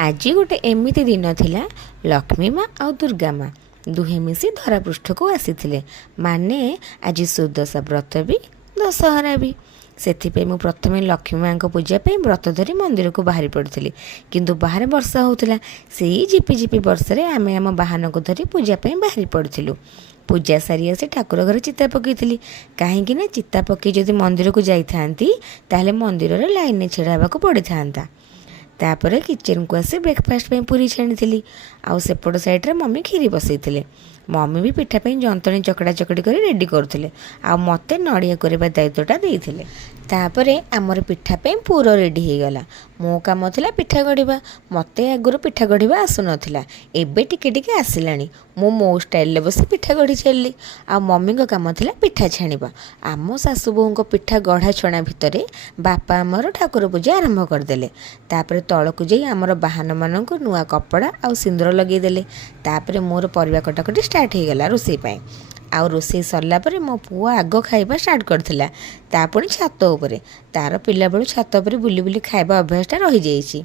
ଆଜି ଗୋଟେ ଏମିତି ଦିନ ଥିଲା, ଲକ୍ଷ୍ମୀ ମା ଆଉ ଦୁର୍ଗା ମା ଦୁହେଁ ମିଶି ଧରାପୃଷ୍ଠକୁ ଆସିଥିଲେ। ମାନେ ଆଜି ସୁଦଶା ବ୍ରତ ବି ଦଶହରା ବି। ସେଥିପାଇଁ ମୁଁ ପ୍ରଥମେ ଲକ୍ଷ୍ମୀ ମାଙ୍କ ପୂଜା ପାଇଁ ବ୍ରତ ଧରି ମନ୍ଦିରକୁ ବାହାରି ପଡ଼ିଥିଲି। କିନ୍ତୁ ବାହାରେ ବର୍ଷା ହେଉଥିଲା। ସେଇ ଝିପିଝିପି ବର୍ଷାରେ ଆମେ ଆମ ବାହନକୁ ଧରି ପୂଜା ପାଇଁ ବାହାରି ପଡ଼ିଥିଲୁ। ପୂଜା ସାରି ଆସି ଠାକୁର ଘରେ ଚିତା ପକାଇଥିଲି। କାହିଁକି ନା ଚିତା ପକାଇ ଯଦି ମନ୍ଦିରକୁ ଯାଇଥାନ୍ତି ତାହେଲେ ମନ୍ଦିରରେ ଲାଇନରେ ଛିଡ଼ା ହେବାକୁ ପଡ଼ିଥାନ୍ତା। ତାପରେ କିଚେନକୁ ଆସି ବ୍ରେକଫାଷ୍ଟ ପାଇଁ ପୁରୀ ଛାଣିଥିଲି। ଆଉ ସେପଟ ସାଇଡ଼ରେ ମମି କ୍ଷୀରି ବସାଇଥିଲେ। ମମି ବି ପିଠା ପାଇଁ ଯନ୍ତଣୀ ଚକଡ଼ା ଚକଡ଼ି କରି ରେଡ଼ି କରୁଥିଲେ। ଆଉ ମୋତେ ନଡ଼ିଆ କୋରିବା ଦାୟିତ୍ୱଟା ଦେଇଥିଲେ। ତାପରେ ଆମର ପିଠା ପାଇଁ ପୁର ରେଡ଼ି ହେଇଗଲା। ମୋ କାମ ଥିଲା ପିଠା ଗଢ଼ିବା। ମୋତେ ଆଗରୁ ପିଠା ଗଢ଼ିବା ଆସୁନଥିଲା, ଏବେ ଟିକେ ଟିକେ ଆସିଲାଣି। ମୁଁ ମୋ ଷ୍ଟାଇଲରେ ବସି ପିଠା ଗଢ଼ି ଚାଲିଲି। ଆଉ ମମିଙ୍କ କାମ ଥିଲା ପିଠା ଛାଣିବା। ଆମ ଶାଶୁ ବୋହୂଙ୍କ ପିଠା ଗଢ଼ା ଛଣା ଭିତରେ ବାପା ଆମର ଠାକୁର ପୂଜା ଆରମ୍ଭ କରିଦେଲେ। ତାପରେ ତଳକୁ ଯାଇ ଆମର ବାହାନମାନଙ୍କୁ ନୂଆ କପଡ଼ା ଆଉ ସିନ୍ଦୁର ଲଗାଇଦେଲେ। ତାପରେ ମୋର ପରିବା କଟାକଟି ଷ୍ଟାର୍ଟ ହେଇଗଲା ରୋଷେଇ ପାଇଁ। ଆଉ ରୋଷେଇ ସରିଲା ପରେ ମୋ ପୁଅ ଆଗ ଖାଇବା ଷ୍ଟାର୍ଟ କରିଥିଲା। ତା ପୁଣି ଛାତ ଉପରେ। ତା'ର ପିଲାବେଳୁ ଛାତ ଉପରେ ବୁଲି ବୁଲି ଖାଇବା ଅଭ୍ୟାସଟା ରହିଯାଇଛି।